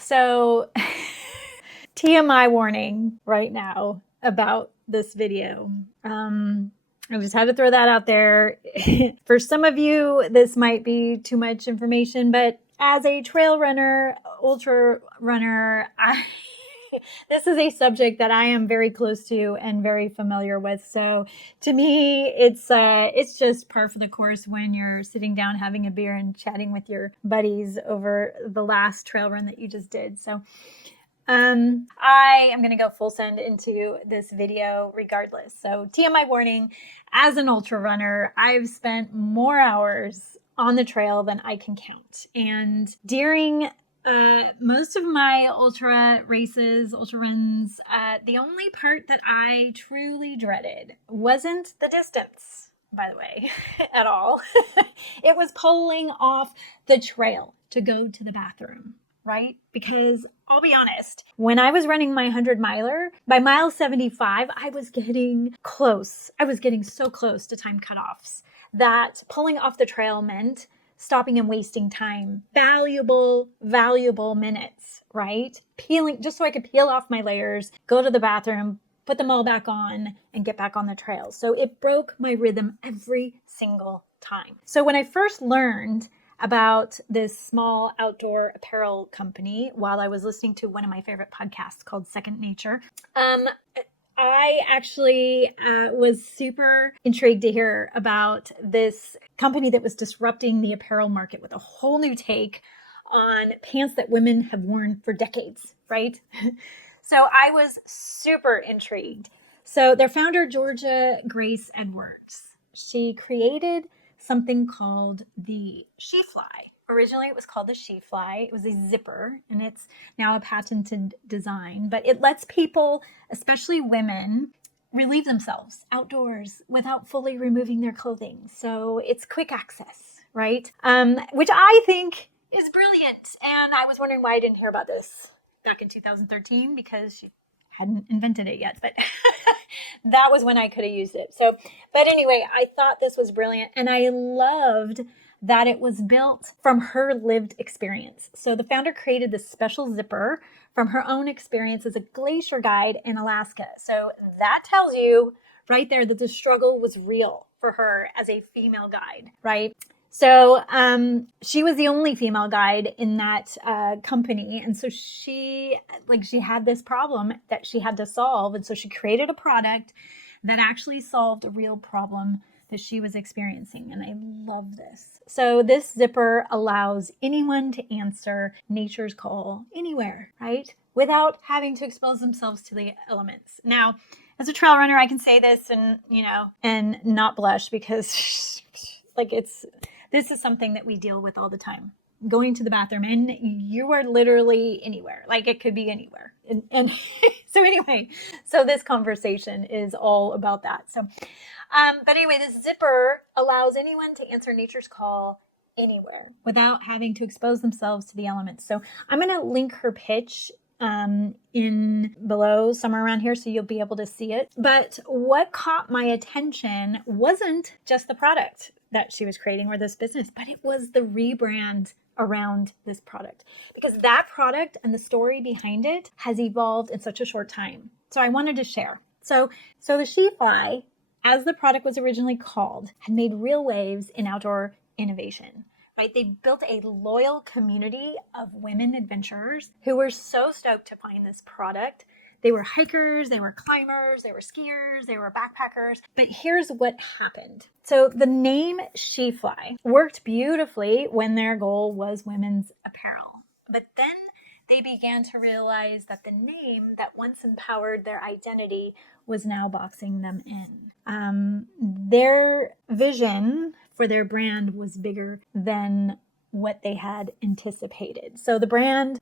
So TMI warning right now about this video. I just had to throw that out there. For some of you, this might be too much information, but as a trail runner, ultra runner, this is a subject that I am very close to and very familiar with. So to me, it's just par for the course when you're sitting down having a beer and chatting with your buddies over the last trail run that you just did. So I am going to go full send into this video regardless. So TMI warning, as an ultra runner, I've spent more hours on the trail than I can count. And during most of my ultra races, ultra runs, the only part that I truly dreaded wasn't the distance, by the way, at all. It was pulling off the trail to go to the bathroom, right? Because I'll be honest, when I was running my 100-miler, by mile 75, I was getting close. I was getting so close to time cutoffs that pulling off the trail meant stopping and wasting time, valuable minutes, right? Peeling, just so I could peel off my layers, go to the bathroom, put them all back on, and get back on the trail. So it broke my rhythm every single time. So when I first learned about this small outdoor apparel company while I was listening to one of my favorite podcasts called Second Nature, I actually was super intrigued to hear about this company that was disrupting the apparel market with a whole new take on pants that women have worn for decades, right? So I was super intrigued. So their founder, Georgia Grace Edwards, she created something called the SheFly. Originally, it was called the SheFly. It was a zipper, and it's now a patented design. But it lets people, especially women, relieve themselves outdoors without fully removing their clothing. So it's quick access, right? Which I think is brilliant. And I was wondering why I didn't hear about this back in 2013, because she hadn't invented it yet. But that was when I could have used it. So, but anyway, I thought this was brilliant, and I loved that it was built from her lived experience. So the founder created this special zipper from her own experience as a glacier guide in Alaska. So that tells you right there that the struggle was real for her as a female guide, right? So she was the only female guide in that company. And so she had this problem that she had to solve. And so she created a product that actually solved a real problem that she was experiencing. And I love this. So this zipper allows anyone to answer nature's call anywhere, right? Without having to expose themselves to the elements. Now, as a trail runner, I can say this and not blush, because this is something that we deal with all the time. Going to the bathroom, and you are literally anywhere. Like, it could be anywhere. And so anyway, so this conversation is all about that. So, but anyway, this zipper allows anyone to answer nature's call anywhere without having to expose themselves to the elements. So I'm going to link her pitch in below, somewhere around here, so you'll be able to see it. But what caught my attention wasn't just the product that she was creating or this business, but it was the rebrand around this product, because that product and the story behind it has evolved in such a short time. So I wanted to share. So the SheFly, as the product was originally called, had made real waves in outdoor innovation. Right? They built a loyal community of women adventurers who were so stoked to find this product. They were hikers, they were climbers, they were skiers, they were backpackers. But here's what happened. So the name SheFly worked beautifully when their goal was women's apparel. But then they began to realize that the name that once empowered their identity was now boxing them in. Their vision for their brand was bigger than what they had anticipated. So the brand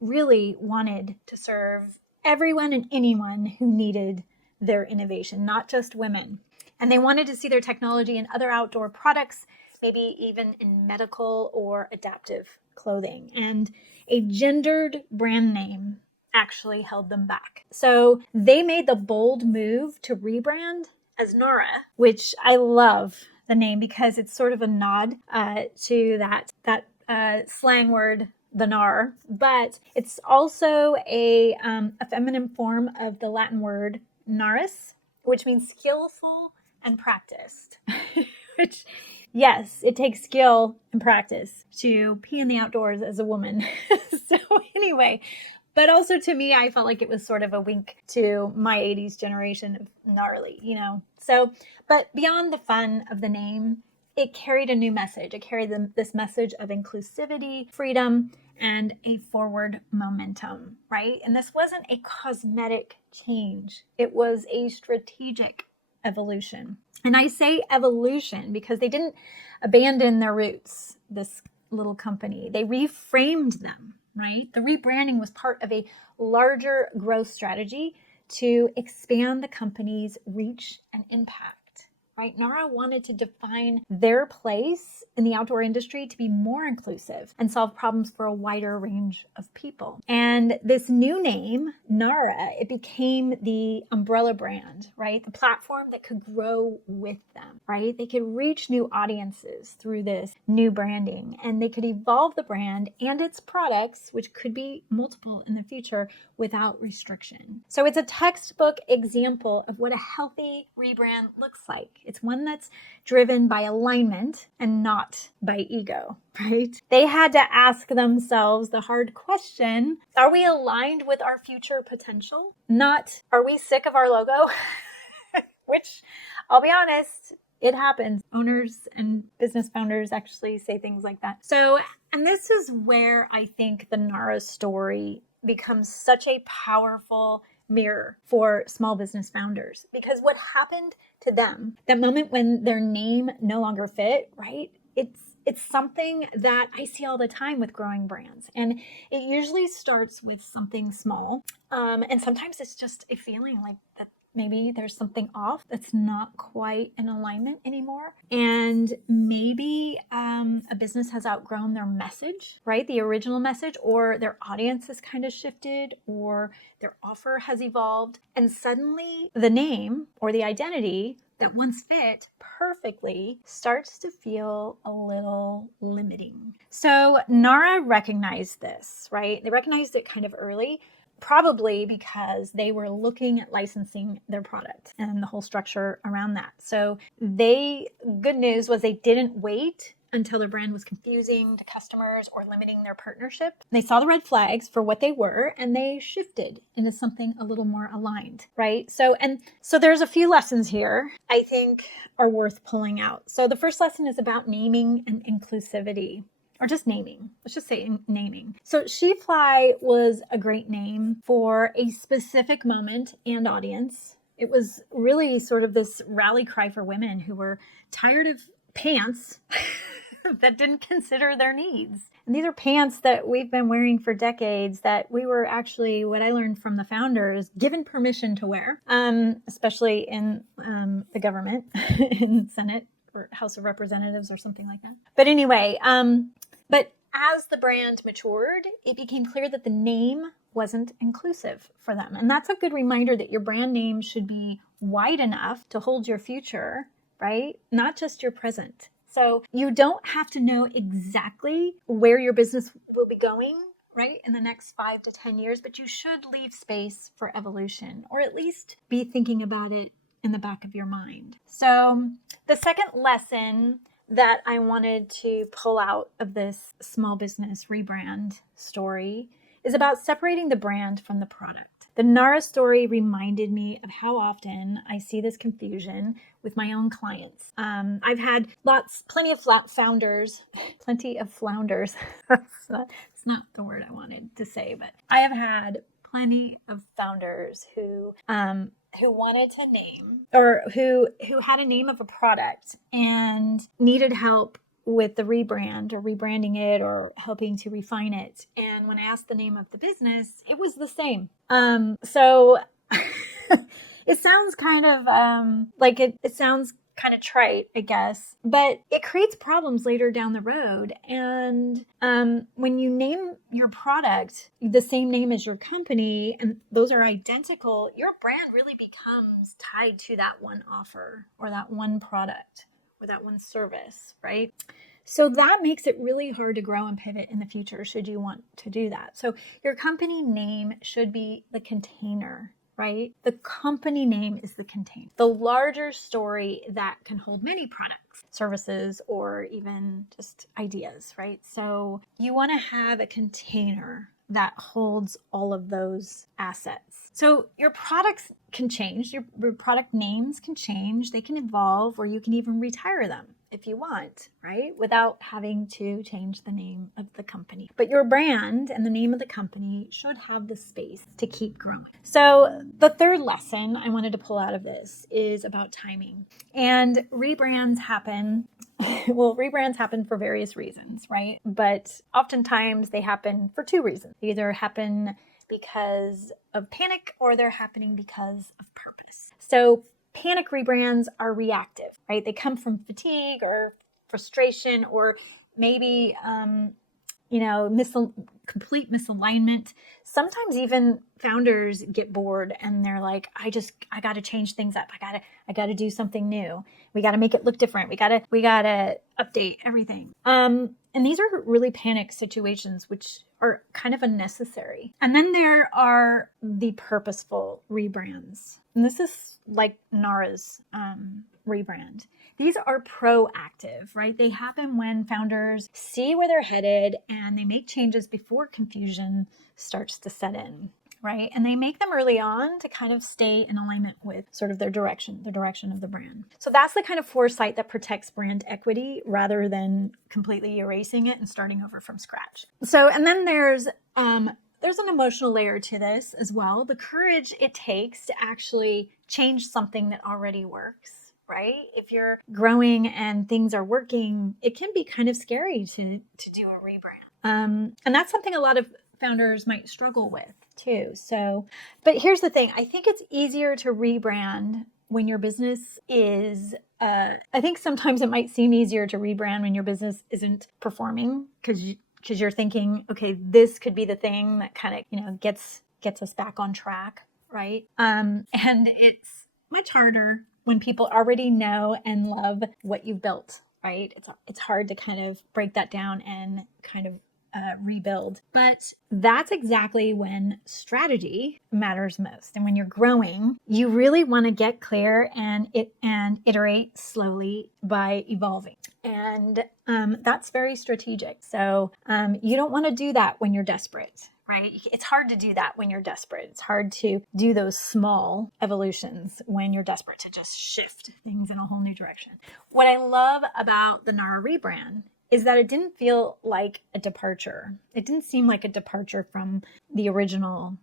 really wanted to serve everyone and anyone who needed their innovation, not just women. And they wanted to see their technology in other outdoor products, maybe even in medical or adaptive clothing. And a gendered brand name actually held them back. So they made the bold move to rebrand as Gnara, which I love the name because it's sort of a nod to that slang word the Gnar, but it's also a feminine form of the Latin word naris, which means skillful and practiced. Which, yes, it takes skill and practice to pee in the outdoors as a woman. So anyway, but also to me, I felt like it was sort of a wink to my 80s generation of gnarly, So, but beyond the fun of the name, it carried a new message. It carried this message of inclusivity, freedom, and a forward momentum, right? And this wasn't a cosmetic change. It was a strategic evolution. And I say evolution because they didn't abandon their roots, this little company. They reframed them, right? The rebranding was part of a larger growth strategy to expand the company's reach and impact. Right? Gnara wanted to define their place in the outdoor industry to be more inclusive and solve problems for a wider range of people. And this new name, Gnara, it became the umbrella brand, right? The platform that could grow with them, right? They could reach new audiences through this new branding, and they could evolve the brand and its products, which could be multiple in the future, without restriction. So it's a textbook example of what a healthy rebrand looks like. It's one that's driven by alignment and not by ego, right? They had to ask themselves the hard question, are we aligned with our future potential? Not, are we sick of our logo? Which, I'll be honest, it happens. Owners and business founders actually say things like that. So, and this is where I think the Gnara story becomes such a powerful mirror for small business founders, because what happened to them, that moment when their name no longer fit, right? It's something that I see all the time with growing brands. And it usually starts with something small. And sometimes it's just a feeling like that maybe there's something off that's not quite in alignment anymore. And maybe a business has outgrown their message, right? The original message, or their audience has kind of shifted, or their offer has evolved. And suddenly the name or the identity that once fit perfectly starts to feel a little limiting. So Gnara recognized this, right? They recognized it kind of early, probably because they were looking at licensing their product and the whole structure around that. So good news was they didn't wait until their brand was confusing to customers or limiting their partnership. They saw the red flags for what they were, and they shifted into something a little more aligned, right? So there's a few lessons here I think are worth pulling out. So the first lesson is about naming and inclusivity. Or just naming. Let's just say naming. So SheFly was a great name for a specific moment and audience. It was really sort of this rally cry for women who were tired of pants that didn't consider their needs. And these are pants that we've been wearing for decades that we were actually, what I learned from the founders, given permission to wear, especially in the government, in the Senate or House of Representatives or something like that. But anyway, but as the brand matured, it became clear that the name wasn't inclusive for them. And that's a good reminder that your brand name should be wide enough to hold your future, right? Not just your present. So you don't have to know exactly where your business will be going, right, in the next 5 to 10 years, but you should leave space for evolution, or at least be thinking about it in the back of your mind. So the second lesson that I wanted to pull out of this small business rebrand story is about separating the brand from the product. The Gnara story reminded me of how often I see this confusion with my own clients. I've had plenty of flounders. It's not the word I wanted to say, but I have had plenty of founders who wanted to name, or who had a name of a product and needed help with the rebrand or rebranding it or helping to refine it. And when I asked the name of the business, it was the same. So it sounds kind of like it sounds kind of trite, I guess, but it creates problems later down the road. And when you name your product the same name as your company, and those are identical, your brand really becomes tied to that one offer or that one product or that one service, right? So that makes it really hard to grow and pivot in the future should you want to do that. So your company name should be the container, right? The company name is the container. The larger story that can hold many products, services, or even just ideas, right? So you want to have a container that holds all of those assets. So your products can change, your product names can change, they can evolve, or you can even retire them if you want, right? Without having to change the name of the company. But your brand and the name of the company should have the space to keep growing. So the third lesson I wanted to pull out of this is about timing. And rebrands happen for various reasons, right? But oftentimes they happen for two reasons. They either happen because of panic or they're happening because of purpose. So panic rebrands are reactive, right? They come from fatigue or frustration or maybe, complete misalignment. Sometimes even founders get bored and they're like, I got to change things up. I got to do something new. We got to make it look different. We got to update everything. And these are really panic situations, which are kind of unnecessary. And then there are the purposeful rebrands. And this is like Gnara's rebrand. These are proactive, right? They happen when founders see where they're headed and they make changes before confusion starts to set in, right? And they make them early on to kind of stay in alignment with sort of the direction of the brand. So that's the kind of foresight that protects brand equity rather than completely erasing it and starting over from scratch. So, and then there's an emotional layer to this as well. The courage it takes to actually change something that already works, right? If you're growing and things are working, it can be kind of scary to do a rebrand. And that's something a lot of founders might struggle with too. So, but here's the thing. I think it's easier to rebrand when your business is, I think sometimes it might seem easier to rebrand when your business isn't performing because you're thinking, okay, this could be the thing that kind of, gets us back on track, right? And it's much harder when people already know and love what you've built, right? It's hard to kind of break that down and kind of rebuild. But that's exactly when strategy matters most. And when you're growing, you really want to get clear and iterate slowly by evolving. And that's very strategic. So you don't want to do that when you're desperate, right? It's hard to do that when you're desperate. It's hard to do those small evolutions when you're desperate to just shift things in a whole new direction. What I love about the Gnara rebrand is that it didn't feel like a departure. It didn't seem like a departure from the original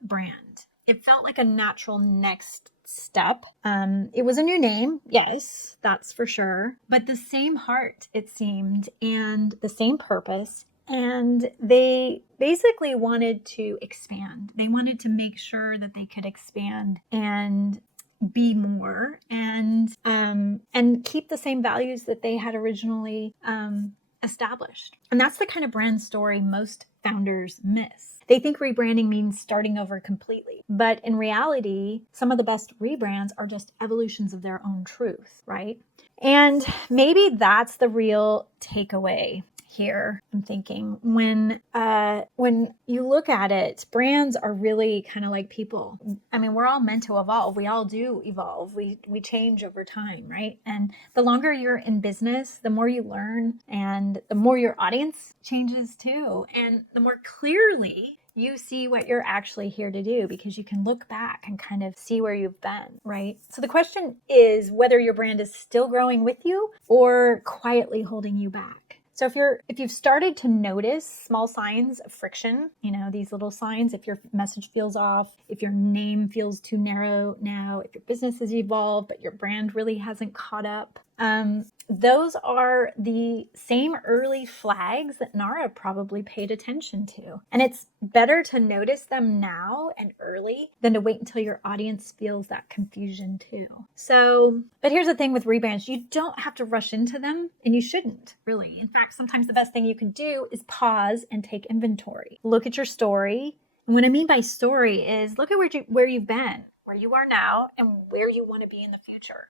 brand. It felt like a natural next step. It was a new name, yes, that's for sure, but the same heart, it seemed, and the same purpose. And they basically wanted to expand. They wanted to make sure that they could expand and be more and keep the same values that they had originally established. And that's the kind of brand story most founders miss. They think rebranding means starting over completely. But in reality, some of the best rebrands are just evolutions of their own truth, right? And maybe that's the real takeaway here. I'm thinking when you look at it, brands are really kind of like people. I mean, we're all meant to evolve. We all do evolve. We change over time, right? And the longer you're in business, the more you learn and the more your audience changes too. And the more clearly you see what you're actually here to do because you can look back and kind of see where you've been, right? So the question is whether your brand is still growing with you or quietly holding you back. So if you've started to notice small signs of friction, these little signs, if your message feels off, if your name feels too narrow now, if your business has evolved, but your brand really hasn't caught up, those are the same early flags that Gnara probably paid attention to. And it's better to notice them now and early than to wait until your audience feels that confusion too. So, but here's the thing with rebrands, you don't have to rush into them and you shouldn't really. In fact, sometimes the best thing you can do is pause and take inventory. Look at your story. And what I mean by story is look at where you've been. where you are now and where you want to be in the future.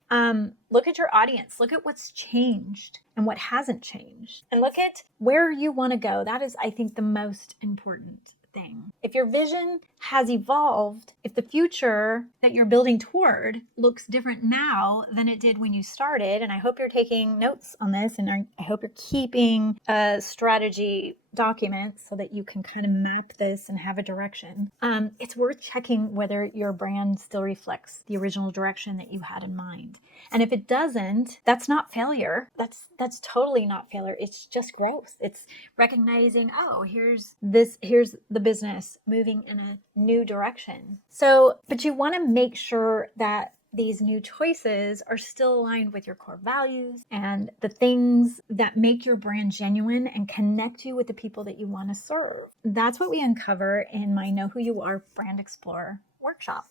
Look at your audience, look at what's changed and what hasn't changed, and look at where you want to go. That is, I think, the most important thing. If your vision has evolved, if the future that you're building toward looks different now than it did when you started, and I hope you're taking notes on this, and I hope you're keeping a strategy document so that you can kind of map this and have a direction. It's worth checking whether your brand still reflects the original direction that you had in mind. And if it doesn't, that's not failure. That's totally not failure. It's just growth. It's recognizing, oh, here's the business moving in a new direction. So, but you want to make sure that these new choices are still aligned with your core values and the things that make your brand genuine and connect you with the people that you want to serve. That's what we uncover in my Know Who You Are Brand Explorer workshop.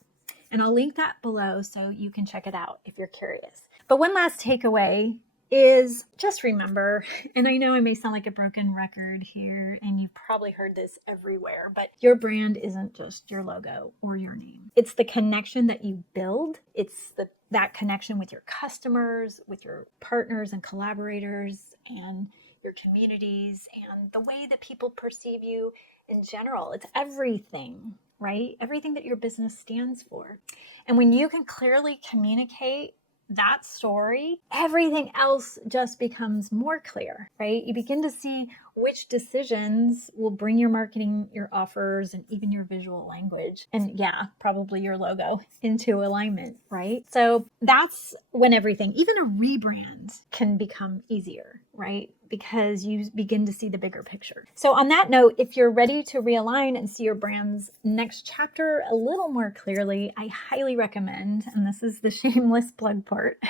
And I'll link that below so you can check it out if you're curious. But one last takeaway is just remember, and I know I may sound like a broken record here, and you've probably heard this everywhere, but your brand isn't just your logo or your name. It's the connection that you build. It's that connection with your customers, with your partners and collaborators, and your communities, and the way that people perceive you in general. It's everything, right? Everything that your business stands for. And when you can clearly communicate that story, everything else just becomes more clear, right? You begin to see which decisions will bring your marketing, your offers, and even your visual language, and yeah, probably your logo into alignment, right? So that's when everything, even a rebrand, can become easier, right? Because you begin to see the bigger picture. So on that note, if you're ready to realign and see your brand's next chapter a little more clearly, I highly recommend, and this is the shameless plug part,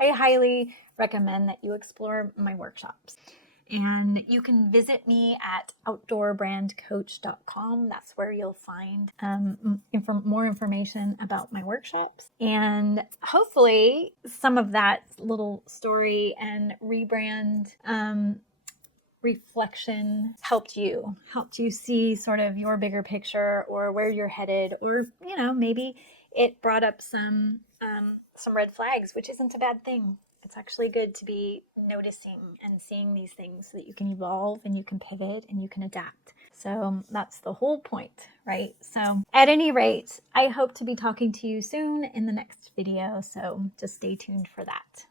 I highly recommend that you explore my workshops. And you can visit me at outdoorbrandcoach.com. That's where you'll find more information about my workshops. And hopefully some of that little story and rebrand reflection helped you see sort of your bigger picture or where you're headed, or, you know, maybe it brought up some red flags, which isn't a bad thing. It's actually good to be noticing and seeing these things so that you can evolve and you can pivot and you can adapt. So that's the whole point, right? So at any rate, I hope to be talking to you soon in the next video. So just stay tuned for that.